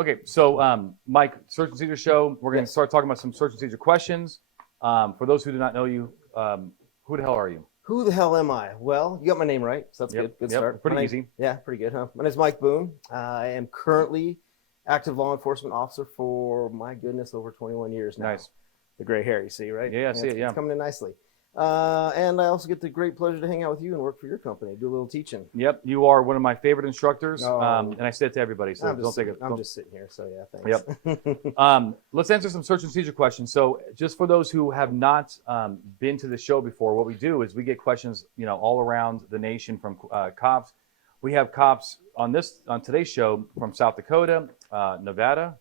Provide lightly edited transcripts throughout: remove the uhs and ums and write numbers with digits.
Okay, so Mike, Search and Seizure show. We're going to start talking about some Search and Seizure questions. For those who do not know you, who the hell are you? Who the hell am I? Well, you got my name right, so that's good. Good start. Pretty easy. Yeah, pretty good, huh? My name's Mike Boone. I am currently active law enforcement officer for, my goodness, over 21 years now. Nice. The gray hair, you see, right? Yeah, I see it, yeah. It's coming in nicely. And I also get the great pleasure to hang out with you and work for your company, do a little teaching. Yep, you are one of my favorite instructors, Oh. And I say it to everybody, so don't take it. I'm just sitting here, so yeah, thanks. Yep. Let's answer some Search and Seizure questions. So just for those who have not been to the show before, what we do is we get questions, all around the nation from cops. We have cops on today's show from South Dakota, Nevada,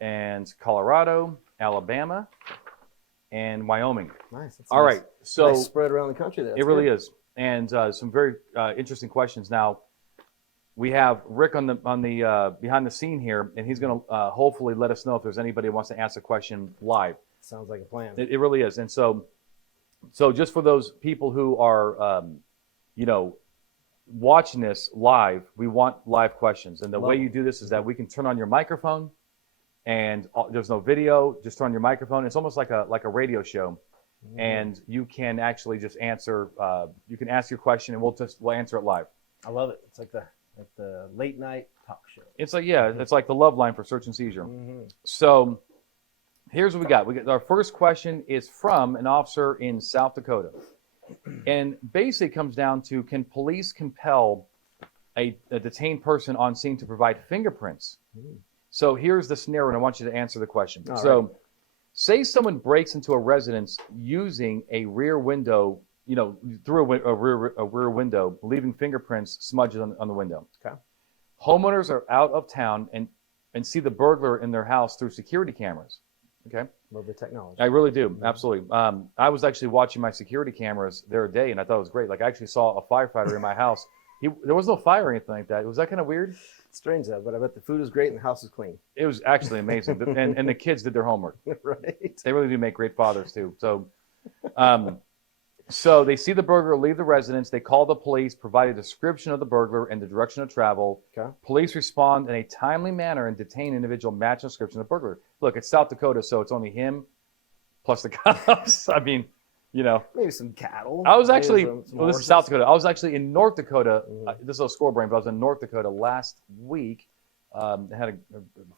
and Colorado, Alabama, and Wyoming. Nice. All right. So nice spread around the country there. It really is. And some very interesting questions. Now, we have Rick on the behind the scene here, and he's going to hopefully let us know if there's anybody who wants to ask a question live. Sounds like a plan. It really is. And so just for those people who are, watching this live, we want live questions. And the way you do this is that we can turn on your microphone, and there's no video. Just turn on your microphone. It's almost like a radio show. And you can actually just answer. You can ask your question, and we'll answer it live. I love it. It's like the late night talk show. It's like it's like the love line for Search and Seizure. Mm-hmm. So here's what we got. Our first question is from an officer in South Dakota, and basically it comes down to: can police compel a detained person on scene to provide fingerprints? So here's the scenario, and I want you to answer the question. All so. right. Say someone breaks into a residence using a rear window, through a rear window, leaving fingerprints smudged on the window. Okay. Homeowners are out of town and see the burglar in their house through security cameras. Okay. Love the technology. I really do. Absolutely. I was actually watching my security cameras the other day, and I thought it was great. Like, I actually saw a firefighter in my house. There was no fire or anything like that. Was that kind of weird? Strange though, but I bet the food is great and the house is clean. It was actually amazing. and the kids did their homework. Right. They really do make great fathers too. So they see the burglar leave the residence. They call the police, provide a description of the burglar and the direction of travel. Okay. Police respond in a timely manner and detain an individual matching the description of the burglar. Look, it's South Dakota, so it's only him plus the cops. I mean, maybe some cattle. I was actually, this is South Dakota. I was actually in North Dakota. This is a score brain, but I was in North Dakota last week. Had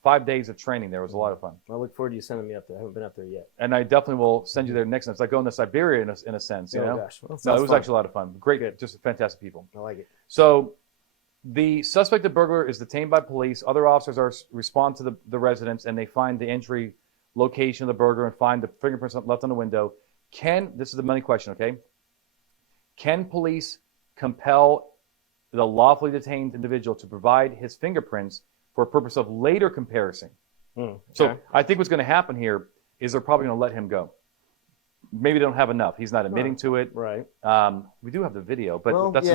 5 days of training there. It was a lot of fun. I look forward to you sending me up there. I haven't been up there yet. And I definitely will send you there next time. It's like going to Siberia in a sense, you know? Gosh. Well, no, it was actually a lot of fun. Great, just fantastic people. I like it. So the suspected burglar is detained by police. Other officers respond to the residence, and they find the entry location of the burglar and find the fingerprints left on the window. This is the money question, okay? Can police compel the lawfully detained individual to provide his fingerprints for a purpose of later comparison? Okay. So I think what's going to happen here is they're probably going to let him go. Maybe they don't have enough. He's not admitting to it. Right. We do have the video, but that's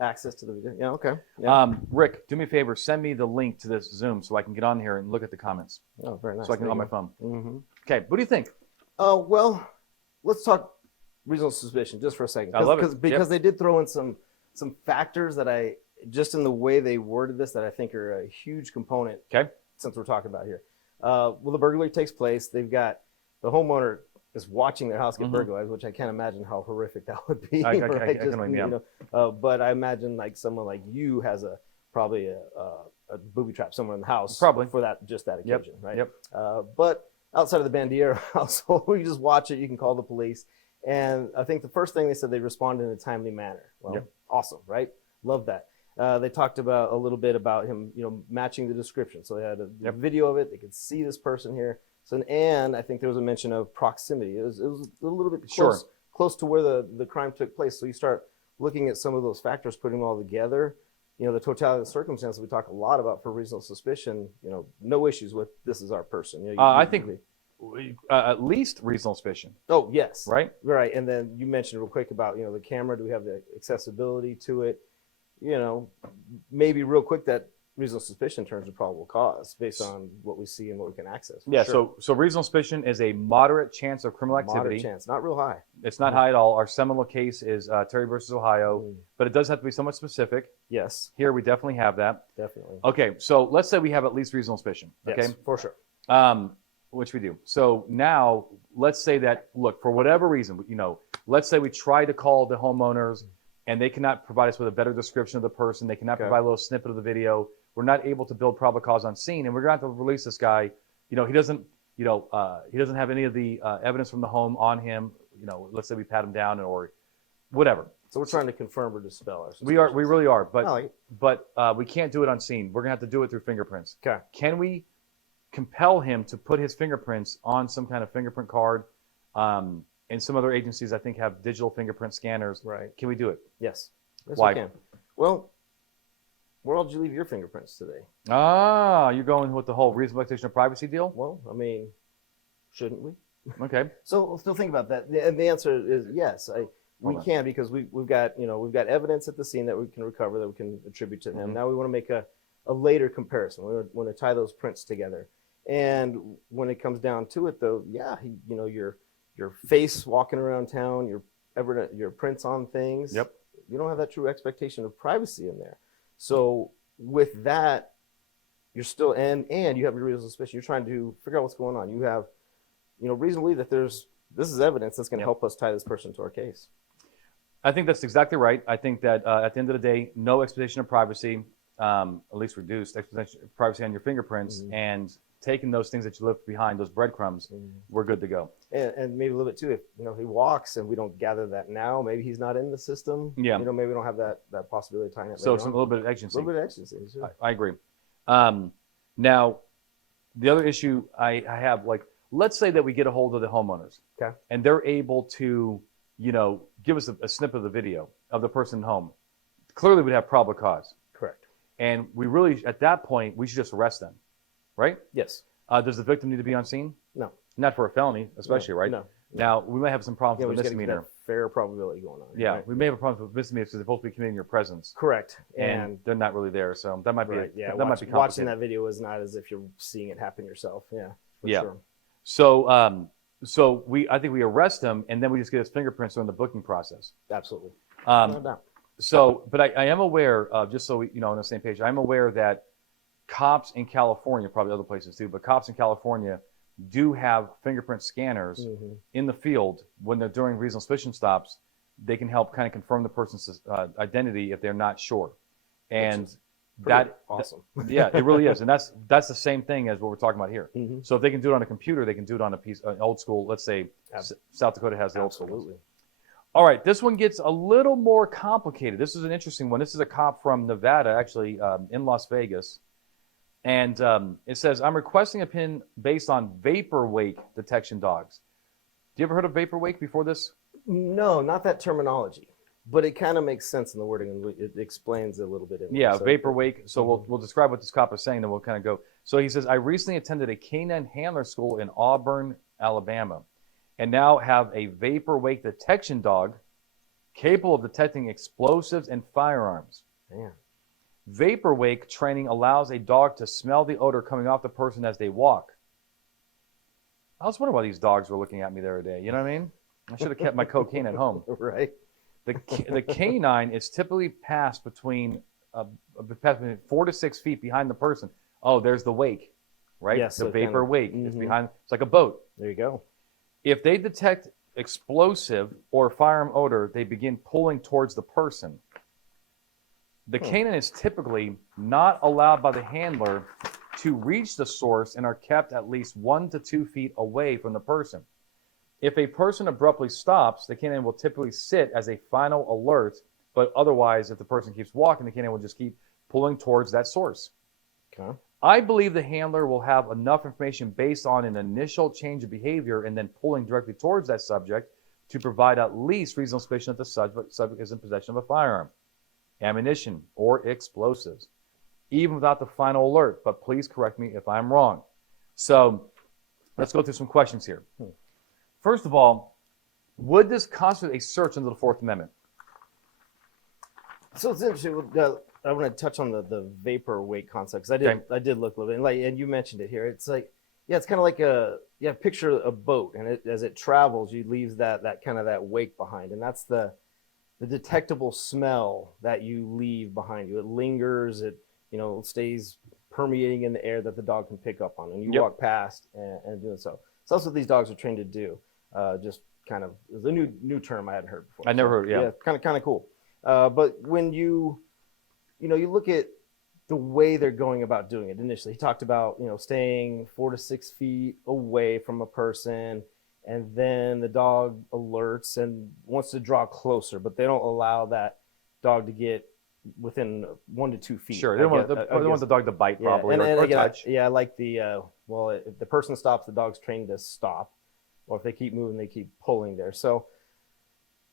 access to the video. Yeah, okay. Yeah. Rick, do me a favor. Send me the link to this Zoom so I can get on here and look at the comments. Oh, very nice. So I can on my phone. Mm-hmm. Okay. What do you think? Well, let's talk reasonable suspicion just for a second. I love it. Because they did throw in some factors that just in the way they worded this, that I think are a huge component. Okay. Since we're talking about here. Well, the burglary takes place. They've got the homeowner is watching their house get burglarized, which I can't imagine how horrific that would be. I can imagine. But I imagine like someone like you has probably a booby trap somewhere in the house. Probably. For that occasion, right? Yep. But outside of the Bandiero household, you just watch it. You can call the police. And I think the first thing they said, they responded in a timely manner. Well, awesome, right? Love that. They talked about a little bit about him, matching the description. So they had a video of it. They could see this person here. So, and I think there was a mention of proximity. It was a little bit close to where the crime took place. So you start looking at some of those factors, putting them all together. The totality of the circumstances we talk a lot about for reasonable suspicion. No issues with this is our person. I think at least reasonable suspicion. Oh yes, right. And then you mentioned real quick about the camera. Do we have the accessibility to it? Maybe real quick that reasonable suspicion turns to probable cause based on what we see and what we can access. Yeah. Sure. So reasonable suspicion is a moderate chance of criminal activity. Moderate chance, not real high. It's not high at all. Our seminal case is Terry versus Ohio, but it does have to be somewhat specific. Yes, Here we definitely have that. definitely. Okay, so let's say we have at least reasonable suspicion. Okay, Yes, for sure. which we do. So now let's say that, look, for whatever reason, let's say we try to call the homeowners and they cannot provide us with a better description of the person. They cannot provide a little snippet of the video. We're not able to build probable cause on scene, and we're going to have to release this guy. He doesn't have any of the evidence from the home on him. Let's say we pat him down or whatever. So we're trying to confirm or dispel our We really are, but I like it. but we can't do it on scene. We're gonna have to do it through fingerprints. Okay. Can we compel him to put his fingerprints on some kind of fingerprint card? And some other agencies, I think, have digital fingerprint scanners. Right. Can we do it? Yes. Yes, Why? we can. Well, where all did you leave your fingerprints today? You're going with the whole reasonable expectation of privacy deal? Well, I mean, shouldn't we? Okay. So still think about that. The answer is yes. We can, because we've got evidence at the scene that we can recover, that we can attribute to him. Now we want to make a later comparison. We want to tie those prints together. And when it comes down to it, though, yeah, your face walking around town, your prints on things. Yep. You don't have that true expectation of privacy in there. So with that, you're still and you have your reasonable suspicion. You're trying to figure out what's going on. You have, reason to believe that this is evidence that's going to help us tie this person to our case. I think that's exactly right. I think that at the end of the day, no expectation of privacy, at least reduced expectation of privacy on your fingerprints, and taking those things that you left behind, those breadcrumbs, we're good to go. And maybe a little bit too, if he walks and we don't gather that now, maybe he's not in the system. Yeah. Maybe we don't have that possibility of tying it. So a little bit of exigency. A little bit of exigency. Sure. I agree. Now, the other issue I have, let's say that we get a hold of the homeowners, Okay. and they're able to, give us a snippet of the video of the person home. Clearly, we'd have probable cause. Correct. And we really, at that point, we should just arrest them, right? Yes. Does the victim need to be on scene? No. Not for a felony, especially, right? No. Now, we might have some problems Yeah, with we just got misdemeanor. that fair probability going on. Yeah, Right? we may have a problem with misdemeanors because they're supposed to be committed in your presence, Correct. and they're not really there. So that might be Right. Yeah. that might be complicated. Watching that video is not as if you're seeing it happen yourself. Yeah. For sure. So, I think we arrest him, and then we just get his fingerprints during the booking process. Absolutely. No doubt. So, but I am aware of, just so we, on the same page, I'm aware that cops in California, probably other places too, but cops in California do have fingerprint scanners in the field when they're doing reasonable suspicion stops. They can help kind of confirm the person's identity if they're not sure. And Awesome. Yeah, it really is. And that's the same thing as what we're talking about here. So if they can do it on a computer, they can do it on an old school, let's say South Dakota has the old school. Absolutely. All right, this one gets a little more complicated. This is an interesting one. This is a cop from Nevada, actually, in Las Vegas. And it says, I'm requesting a pin based on vapor wake detection dogs. Do you ever heard of vapor wake before this? No, not that terminology, but it kind of makes sense in the wording, and it explains a little bit. Yeah, vapor wake. So we'll describe what this cop is saying, then we'll kind of go. So he says, I recently attended a canine handler school in Auburn, Alabama, and now have a vapor wake detection dog capable of detecting explosives and firearms. Man. Vapor wake training allows a dog to smell the odor coming off the person as they walk. I was wondering why these dogs were looking at me the other day. You know what I mean? I should have kept my cocaine at home. Right. The canine is typically passed between 4 to 6 feet behind the person. Oh, there's the wake, right? Yes, the so vapor kind of, wake is behind. It's like a boat. There you go. If they detect explosive or firearm odor, they begin pulling towards the person. The canine is typically not allowed by the handler to reach the source and are kept at least 1 to 2 feet away from the person. If a person abruptly stops, the canine will typically sit as a final alert, but otherwise, if the person keeps walking, the canine will just keep pulling towards that source. Okay. I believe the handler will have enough information based on an initial change of behavior and then pulling directly towards that subject to provide at least reasonable suspicion that the subject is in possession of a firearm, ammunition, or explosives, even without the final alert. But please correct me if I'm wrong. So let's go through some questions here. First of all, would this constitute a search under the Fourth Amendment? So it's interesting. I want to touch on the vapor wake concept because I did look a little bit, and you mentioned it here. It's like, yeah, it's kind of like yeah, picture a boat, and as it travels, you leave that kind of that wake behind, and that's the detectable smell that you leave behind you. It lingers. It stays permeating in the air that the dog can pick up on, and you walk past and doing so. So that's what these dogs are trained to do. Just kind of is a new term I hadn't heard before. I never heard. Yeah, kind of cool. But when you look at the way they're going about doing it initially, he talked about staying 4 to 6 feet away from a person, and then the dog alerts and wants to draw closer, but they don't allow that dog to get within 1 to 2 feet. Sure, they don't want the dog to bite, probably, or again, touch. I like the if the person stops, the dog's trained to stop, or if they keep moving, they keep pulling there. So,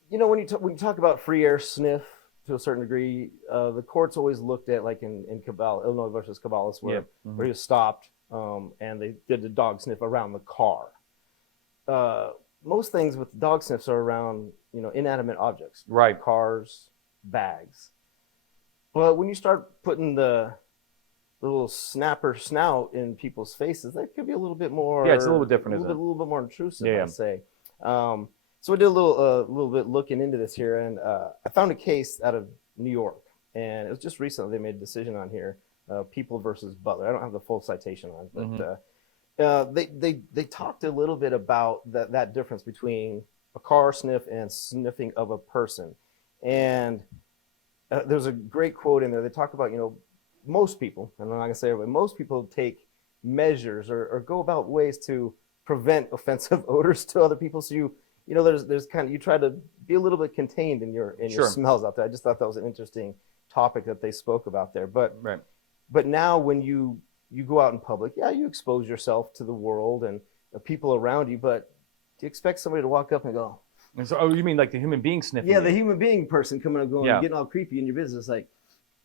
when you talk about free air sniff to a certain degree, the courts always looked at, like in Illinois versus Caballos, where he was stopped, and they did the dog sniff around the car. Most things with dog sniffs are around inanimate objects, right? Cars, bags. But when you start putting the little snapper snout in people's faces, that could be a little bit more. Yeah, it's a little bit different, isn't it? A little bit more intrusive, Yeah. I'd say. So we did a little bit looking into this here, and I found a case out of New York, and it was just recently they made a decision on here, People versus Butler. I don't have the full citation on, but they talked a little bit about that difference between a car sniff and sniffing of a person, and there's a great quote in there. They talk about most people, and I'm not gonna say everybody, most people take measures or go about ways to prevent offensive odors to other people. So there's kind of, you try to be a little bit contained in your smells out there. I just thought that was an interesting topic that they spoke about there. But now when you go out in public, you expose yourself to the world and the people around you, but do you expect somebody to walk up and go, And so, you mean like the human being sniffing? Yeah, the human being person coming and going, and getting all creepy in your business, like,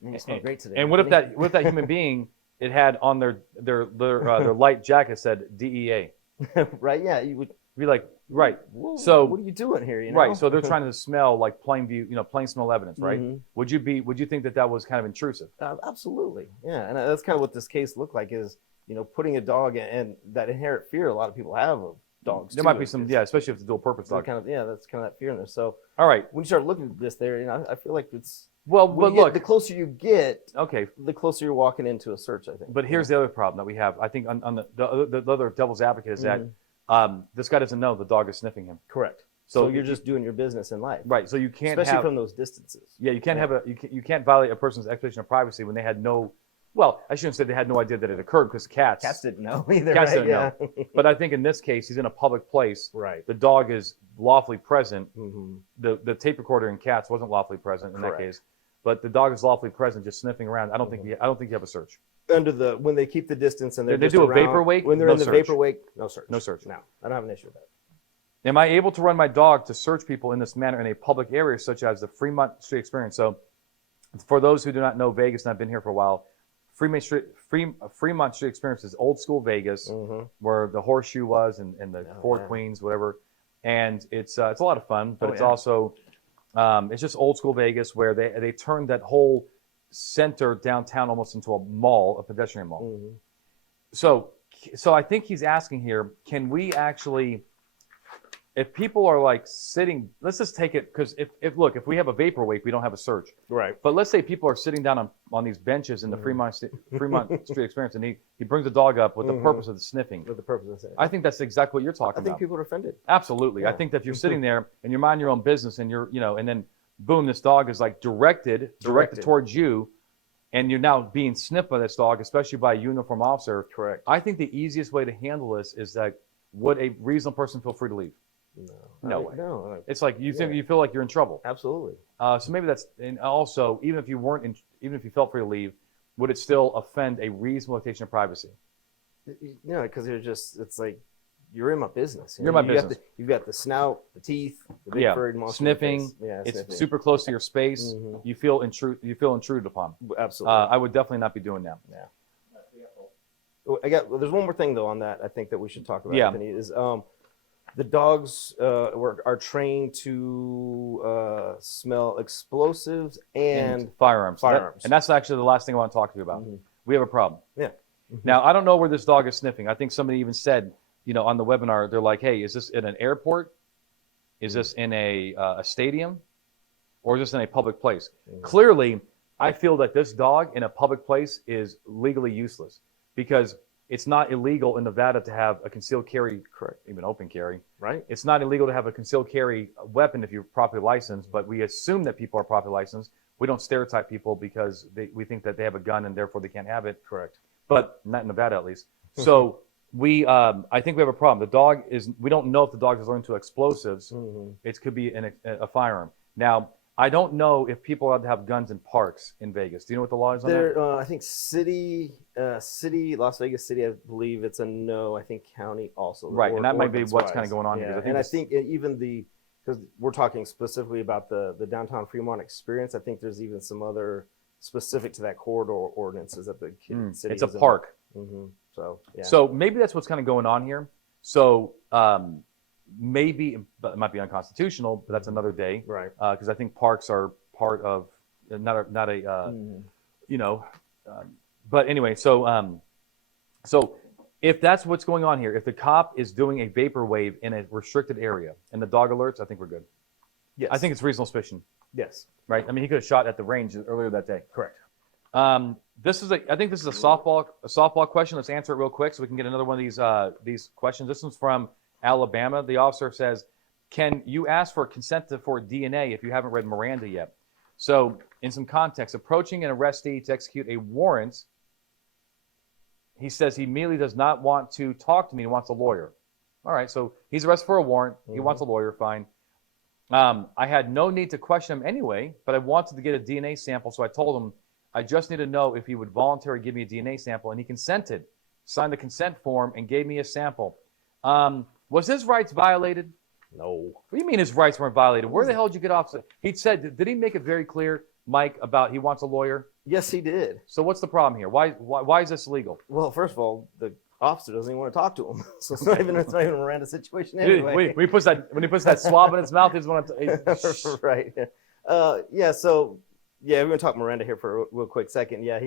man, you smell great today. And what if that human being, it had on their light jacket said DEA? Right? Yeah, you would be like, right. Whoa, so what are you doing here? Right. So they're trying to smell like plain smell evidence, right? Would you think that was kind of intrusive? Absolutely. Yeah, and that's kind of what this case looked like, is putting a dog and that inherent fear a lot of people have of dogs. There might be some, especially if it's a dual purpose dog. That's kind of that fear in there. So, all right, when you start looking at this, I feel like it's look, the closer you get, okay, the closer you're walking into a search, I think. But here's the other problem that we have. I think on the other devil's advocate is that this guy doesn't know the dog is sniffing him. Correct. So you're just doing your business in life, right? So you can't, especially from those distances. Yeah, you can't you can't violate a person's expectation of privacy when they had no. Well, I shouldn't say they had no idea that it occurred, because cats didn't know either. Cats didn't know. But I think in this case, he's in a public place. Right. The dog is lawfully present. The tape recorder in Cats wasn't lawfully present in that case, but the dog is lawfully present, just sniffing around. I don't think you have a search. When they keep the distance and they do a vapor wake. When they're in the vapor wake, no search. No search. No, I don't have an issue with that. Am I able to run my dog to search people in this manner in a public area, such as the Fremont Street Experience? So, for those who do not know Vegas and I've been here for a while, Fremont Street Experience is old school Vegas, where the Horseshoe was and the Four Queens, whatever. And it's a lot of fun, but it's also it's just old school Vegas, where they turned that whole center downtown almost into a mall, a pedestrian mall. So I think he's asking here, can we actually, if people are like sitting, let's just take it, because if we have a vapor wake, we don't have a search. Right. But let's say people are sitting down on these benches in the Fremont Street Experience, and he brings the dog up with the purpose of the sniffing. With the purpose of sniffing. I think that's exactly what you're talking about. I think people are offended. Absolutely. Yeah. I think that if you're sitting there and you're minding your own business and you're, and then boom, this dog is like directed towards you, and you're now being sniffed by this dog, especially by a uniformed officer. Correct. I think the easiest way to handle this is that, would a reasonable person feel free to leave? No way. No. It's like you feel like you're in trouble. Absolutely. So maybe that's, and also even if you felt free to leave, would it still offend a reasonable expectation of privacy? Because it's like, you're in my business. You're in my business. You've got the snout, the teeth, the big furry monster. Sniffing. It's sniffing. super close to your space. You feel intruded upon. Absolutely. I would definitely not be doing that. Yeah. There's one more thing though on that I think that we should talk about. Anthony, is the dogs are trained to smell explosives and firearms. Firearms. And that's actually the last thing I want to talk to you about. We have a problem. Yeah. Now, I don't know where this dog is sniffing. I think somebody even said on the webinar, they're like, hey, is this in an airport? Is this in a stadium? Or is this in a public place? Clearly, I feel that this dog in a public place is legally useless because it's not illegal in Nevada to have a concealed carry, even open carry. Right. It's not illegal to have a concealed carry weapon if you're properly licensed, but we assume that people are properly licensed. We don't stereotype people because we think that they have a gun and therefore they can't have it. Correct. But not in Nevada, at least. So I think we have a problem. The dog we don't know if the dog is learned to explosives. It could be a firearm. Now, I don't know if people are allowed to have guns in parks in Vegas. Do you know what the law is on that? I think Las Vegas City, I believe it's a no. I think county also. Right, and that might be what's kind of going on here. I think even because we're talking specifically about the downtown Fremont experience, I think there's even some other specific to that corridor ordinances that the city. It's a park. So yeah. So maybe that's what's kind of going on here. So maybe it might be unconstitutional, but that's another day. Right. Because I think parks are part of but anyway, so if that's what's going on here, if the cop is doing a vapor wave in a restricted area and the dog alerts, I think we're good. Yes. I think it's reasonable suspicion. Yes. Right. I mean, he could have shot at the range earlier that day. Correct. I think this is a softball question. Let's answer it real quick so we can get another one of these questions. This one's from Alabama. The officer says, "Can you ask for consent for DNA if you haven't read Miranda yet?" So, in some context, approaching an arrestee to execute a warrant, he says he immediately does not want to talk to me. He wants a lawyer. All right, so he's arrested for a warrant. He wants a lawyer. Fine. I had no need to question him anyway, but I wanted to get a DNA sample, so I told him I just need to know if he would voluntarily give me a DNA sample, and he consented, signed the consent form, and gave me a sample. Was his rights violated? No. What do you mean his rights weren't violated? Where the hell did you get off? He said, did he make it very clear, Mike, about he wants a lawyer? Yes, he did. So what's the problem here? Why is this illegal? Well, first of all, the officer doesn't even want to talk to him, so it's not even a Miranda situation anyway. When he puts that swab in his mouth, he doesn't want to. Right. Yeah. So yeah, we're gonna talk Miranda here for a real quick second. Yeah,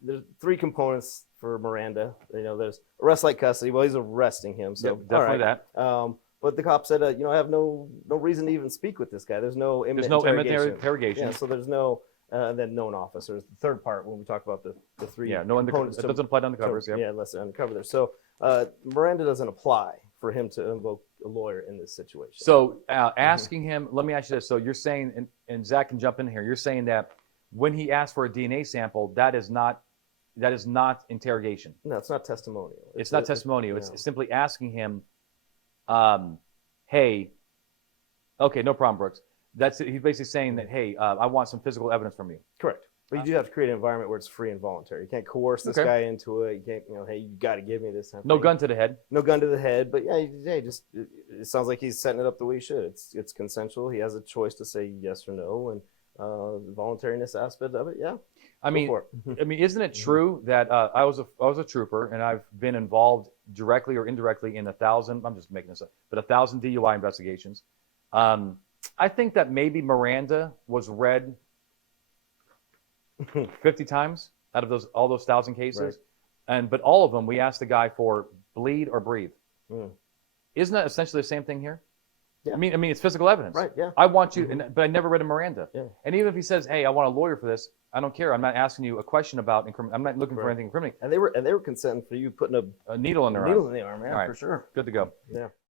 there's three components for Miranda. There's arrest like custody. Well, he's arresting him, so yep, definitely that. But the cop said, I have no reason to even speak with this guy. There's no imminent interrogation. Yeah, so there's no, and then known officers. The third part when we talk about the three. Yeah, no components. It doesn't apply to undercovers. Yeah, unless they're undercover there. So Miranda doesn't apply for him to invoke a lawyer in this situation. So asking him, let me ask you this. So you're saying, and Zach can jump in here. You're saying that when he asked for a DNA sample, that is not interrogation. No, it's not testimonial. It's not testimonial. It's simply asking him, hey, okay, no problem, Brooks. He's basically saying that, hey, I want some physical evidence from you. Correct. But you do have to create an environment where it's free and voluntary. You can't coerce this guy into it. You can't, hey, you got to give me this. No gun to the head. No gun to the head. But yeah, it sounds like he's setting it up the way he should. It's consensual. He has a choice to say yes or no, and the voluntariness aspect of it, yeah. I mean, isn't it true that I was a trooper and I've been involved directly or indirectly in 1,000? I'm just making this up, but 1,000 DUI investigations. I think that maybe Miranda was read 50 times out of all those 1,000 cases, right. But all of them we asked the guy for bleed or breathe. Isn't that essentially the same thing here? Yeah. I mean, it's physical evidence. Right. Yeah. I want you, but I never read a Miranda. Yeah. And even if he says, "Hey, I want a lawyer for this," I don't care. I'm not asking you a question about. I'm not looking for anything incriminating. And they were consenting for you putting a needle in their arm. All right. For sure. Good to go. Yeah.